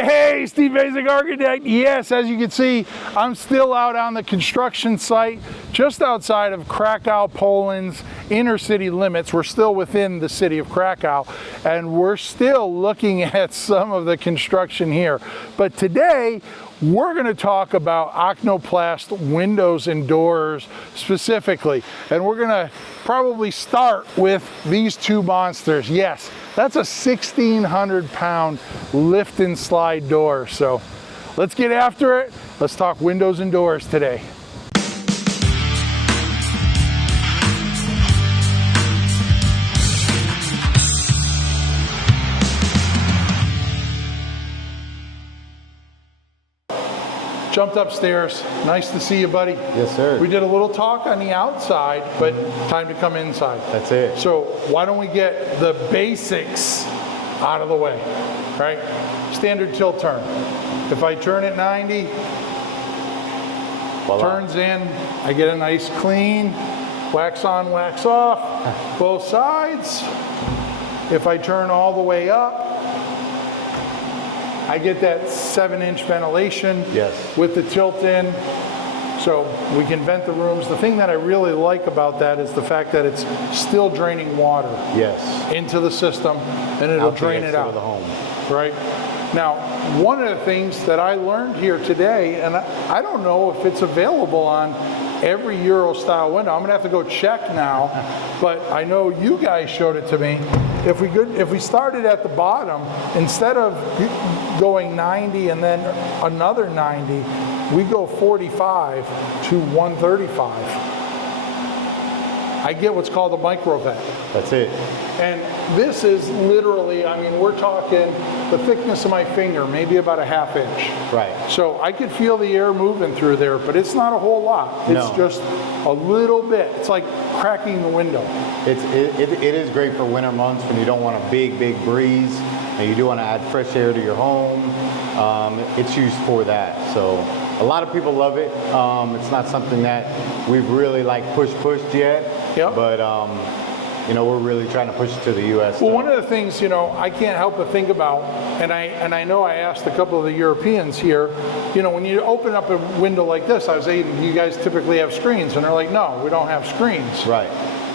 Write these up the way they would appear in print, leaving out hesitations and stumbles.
Hey, Steve Basic Architect. Yes, as you can see, I'm still out on the construction site just outside of Krakow, Poland's inner city limits. We're still within the city of Krakow, and we're still looking at some of the construction here. But today, we're going to talk about Oknoplast windows and doors specifically, and we're going to probably start with these two monsters. Yes, that's a 1,600-pound lift and slide door. So let's get after it. Let's talk windows and doors today. Jumped upstairs. Nice to see you, buddy. Yes, sir. We did a little talk on the outside, but time to come inside. That's it. So why don't we get the basics out of the way, right? Standard tilt turn. If I turn it 90, voila. Turns in, I get a nice clean, wax on, wax off, both sides. If I turn all the way up, I get that 7-inch ventilation with the tilt in, so we can vent the rooms. The thing that I really like about that is the fact that it's still draining water into the system, and it'll drain it out of the home. Right? Now, one of the things that I learned here today, and I don't know if it's available on every Euro style window. I'm gonna have to go check now, but I know you guys showed it to me. If we started at the bottom, instead of going 90 and then another 90, we go 45 to 135. I get what's called a micro vent. That's it. And this is literally, I mean, we're talking the thickness of my finger, maybe about a ½ inch. Right. So I could feel the air moving through there, but it's not a whole lot. It's just a little bit. It's like cracking the window. It is great for winter months when you don't want a big breeze and you do want to add fresh air to your home. It's used for that. So a lot of people love it. It's not something that we've really pushed yet. Yep. But you know, we're really trying to push it to the U.S. Well, one of the things, you know, I can't help but think about, and I know I asked a couple of the Europeans here, you know, when you open up a window like this, I was saying, do you guys typically have screens? And they're like, no, we don't have screens. Right.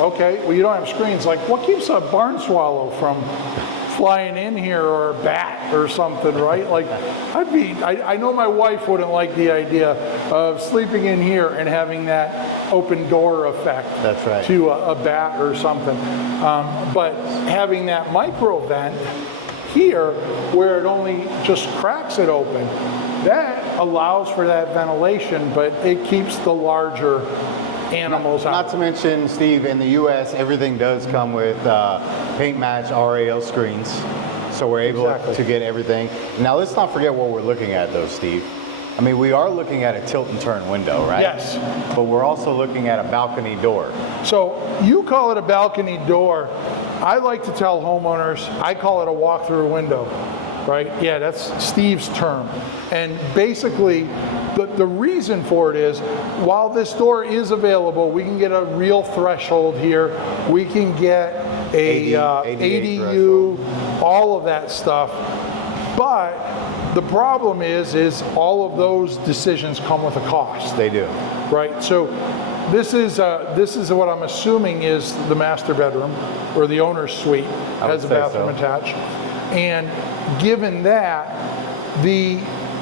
Okay, well, you don't have screens. Like, what keeps a barn swallow from flying in here, or a bat or something, right? Like, I know my wife wouldn't like the idea of sleeping in here and having that open door effect. That's right. To a bat or something. But having that micro vent here, where it only just cracks it open, that allows for that ventilation, but it keeps the larger animals out. Not to mention, Steve, in the U.S., everything does come with paint match RAL screens, so we're able to get everything. Now, let's not forget what we're looking at, though, Steve. I mean, we are looking at a tilt and turn window, right? Yes. But we're also looking at a balcony door. So you call it a balcony door. I like to tell homeowners, I call it a walk-through window, right? Yeah, that's Steve's term. And basically, the reason for it is, while this door is available, we can get a real threshold here. We can get a ADU, all of that stuff. But the problem is all of those decisions come with a cost. They do. Right. So this is what I'm assuming is the master bedroom, or the owner's suite, has a bathroom attached. And given that,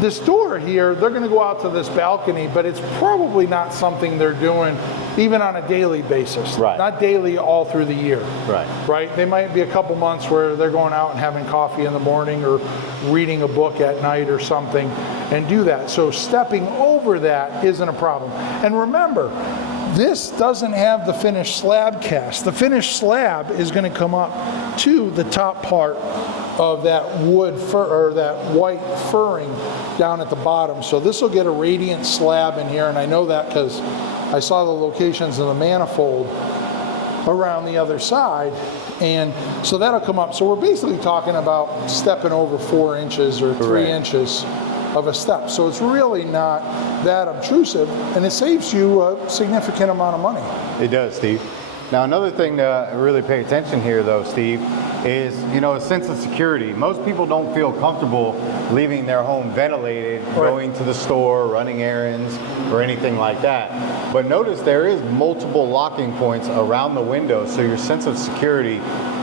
this door here, they're going to go out to this balcony, but it's probably not something they're doing even on a daily basis. Right. Not daily all through the year. Right. Right? They might be a couple months where they're going out and having coffee in the morning or reading a book at night or something and do that. So stepping over that isn't a problem. And remember, this doesn't have the finished slab cast. The finished slab is going to come up to the top part of that wood fur, or that white furring down at the bottom. So this will get a radiant slab in here, and I know that because I saw the locations of the manifold around the other side, and so that'll come up. So we're basically talking about stepping over 4 inches or 3 inches of a step. So it's really not that obtrusive, and it saves you a significant amount of money. It does, Steve. Now, another thing to really pay attention here, though, Steve, is, you know, a sense of security. Most people don't feel comfortable leaving their home ventilated, going to the store, running errands, or anything like that. But notice there is multiple locking points around the window, so your sense of security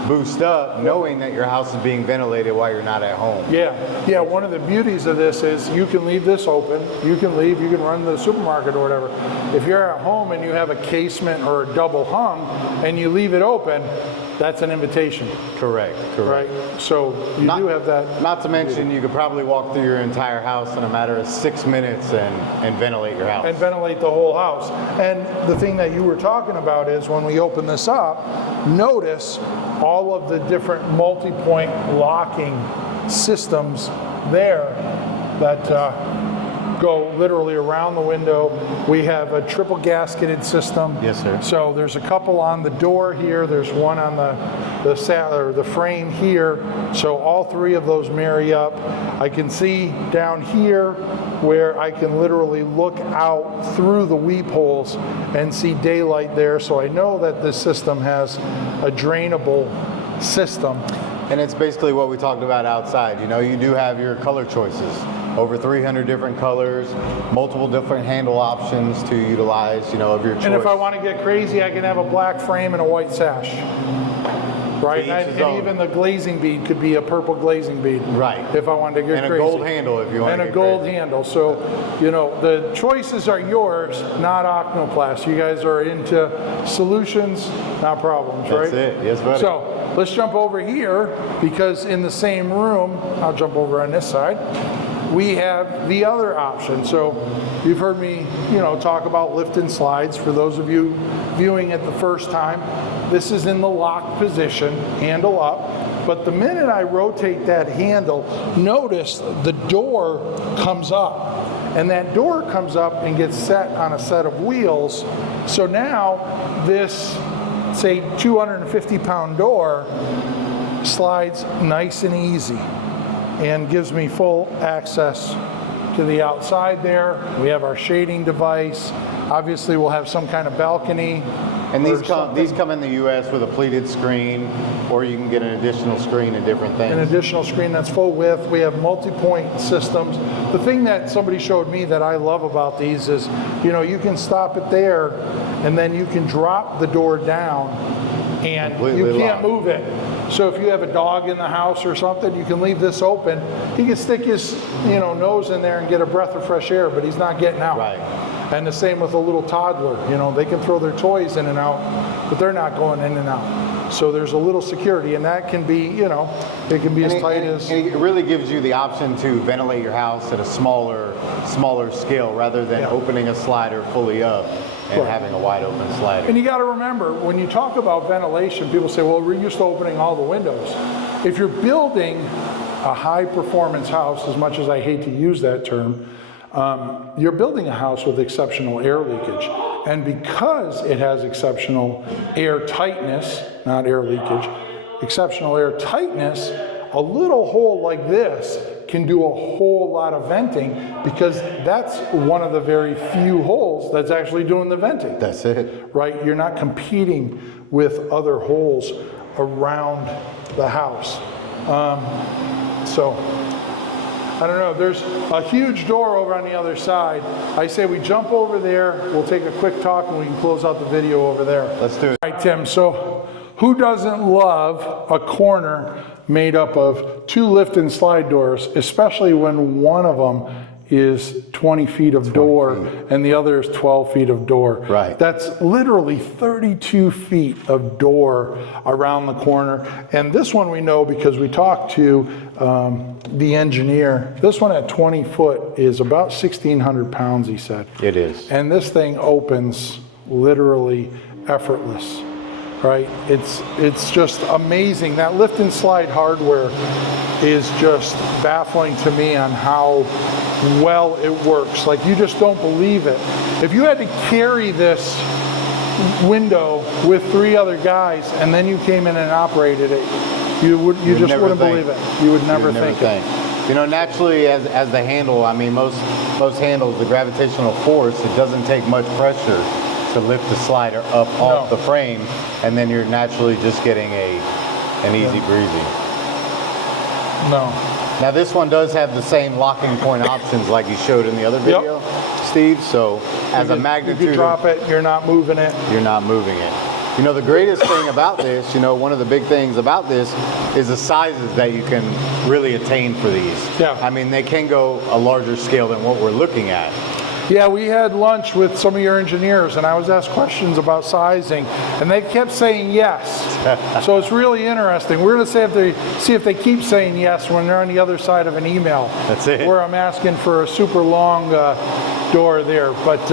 boosts up knowing that your house is being ventilated while you're not at home. Yeah, one of the beauties of this is you can leave this open, you can leave, you can run to the supermarket or whatever. If you're at home and you have a casement or a double hung and you leave it open, that's an invitation. Correct. Right? So you do have that. Not to mention, you could probably walk through your entire house in a matter of 6 minutes and ventilate your house. And ventilate the whole house. And the thing that you were talking about is when we open this up, notice all of the different multi-point locking systems there that go literally around the window. We have a triple gasketed system. Yes, sir. So there's a couple on the door here. There's one on the frame here. So all three of those marry up. I can see down here where I can literally look out through the weep holes and see daylight there. So I know that this system has a drainable system. And it's basically what we talked about outside. You know, you do have your color choices. Over 300 different colors, multiple different handle options to utilize, you know, of your choice. And if I want to get crazy, I can have a black frame and a white sash. Right? And even the glazing bead could be a purple glazing bead. Right. If I wanted to get crazy. And a gold handle if you want to get And a gold crazy. handle. So, you know, the choices are yours, not Oknoplast. You guys are into solutions, not problems, right? That's it. Yes, buddy. So let's jump over here because in the same room, I'll jump over on this side, we have the other option. So you've heard me, you know, talk about lift and slides. For those of you viewing it the first time, this is in the locked position, handle up. But the minute I rotate that handle, notice the door comes up. And that door comes up and gets set on a set of wheels. So now this, say, 250-pound door slides nice and easy and gives me full access to the outside there. We have our shading device. Obviously, we'll have some kind of balcony. And these come in the U.S. with a pleated screen, or you can get an additional screen and different things. An additional screen that's full width. We have multi-point systems. The thing that somebody showed me that I love about these is, you know, you can stop it there, and then you can drop the door down, and Completely you can't locked. move it. So if you have a dog in the house or something, you can leave this open. He can stick his, you know, nose in there and get a breath of fresh air, but he's not getting out. Right. And the same with a little toddler. You know, they can throw their toys in and out, but they're not going in and out. So there's a little security, and that can be, you know, it can be as tight as. And it really gives you the option to ventilate your house at a smaller scale rather than opening a slider fully up and having a wide open slider. And you got to remember, when you talk about ventilation, people say, well, we're used to opening all the windows. If you're building a high performance house, as much as I hate to use that term, you're building a house with exceptional air leakage. And because it has exceptional air tightness, not air leakage, exceptional air tightness, a little hole like this can do a whole lot of venting because that's one of the very few holes that's actually doing the venting. That's it. Right? You're not competing with other holes around the house. So, I don't know, there's a huge door over on the other side. I say we jump over there, we'll take a quick talk and we can close out the video over there. Let's do it. All right, Tim, so who doesn't love a corner made up of two lift and slide doors, especially when one of them is 20 feet of door and the other is 12 feet of door. Right. That's literally 32 feet of door around the corner. And this one we know because we talked to the engineer. This one at 20 foot is about 1,600 pounds, he said. It is. And this thing opens literally effortless. Right? It's just amazing. That lift and slide hardware is just baffling to me on how well it works. Like, you just don't believe it. If you had to carry this window with 3 other guys and then you came in and operated it, you just wouldn't believe it. You would never think it. You know, naturally, as the handle, I mean, most handles, the gravitational force, it doesn't take much pressure to lift the slider up off the frame, and then you're naturally just getting a and easy breezy. No. Now this one does have the same locking point options like you showed in the other video, Steve. So as a magnitude, you drop it, you're not moving it. you're not moving it. You know, the greatest thing about this, you know, one of the big things about this is the sizes that you can really attain for these. Yeah. I mean, they can go a larger scale than what we're looking at. Yeah, we had lunch with some of your engineers, and I was asked questions about sizing, and they kept saying yes. So it's really interesting. We're going to see if they keep saying yes when they're on the other side of an email. That's it. Where I'm asking for a super long door there. But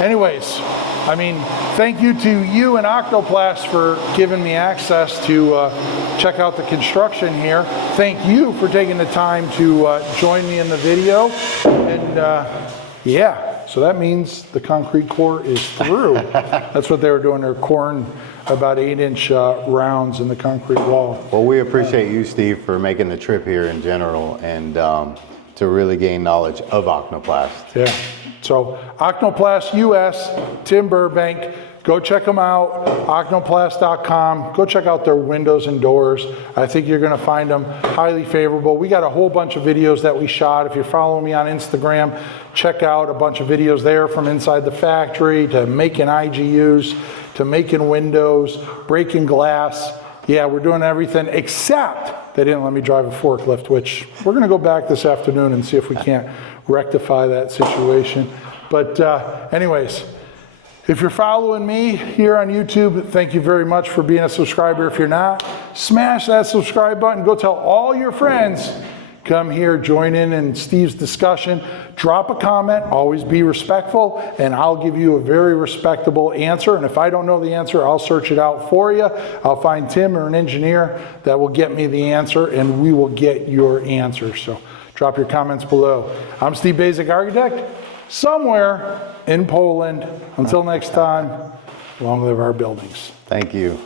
anyways, I mean, thank you to you and Oknoplast for giving me access to check out the construction here. Thank you for taking the time to join me in the video. And yeah, so that means the concrete core is through. That's what they were doing. They're coring about 8-inch rounds in the concrete wall. Well, we appreciate you, Steve, for making the trip here in general and to really gain knowledge of Oknoplast. Yeah. So Oknoplast US, Tim Burbank. Go check them out, oknoplast.com. Go check out their windows and doors. I think you're going to find them highly favorable. We got a whole bunch of videos that we shot. If you're following me on Instagram, check out a bunch of videos there from inside the factory to making IGUs, to making windows, breaking glass. Yeah, we're doing everything except they didn't let me drive a forklift, which we're going to go back this afternoon and see if we can't rectify that situation. But anyways, if you're following me here on YouTube, thank you very much for being a subscriber. If you're not, smash that subscribe button. Go tell all your friends. Come here, join in Steve's discussion. Drop a comment, always be respectful, and I'll give you a very respectable answer. And if I don't know the answer, I'll search it out for you. I'll find Tim or an engineer that will get me the answer, and we will get your answer. So drop your comments below. I'm Steve Basic Architect, somewhere in Poland. Until next time, long live our buildings. Thank you.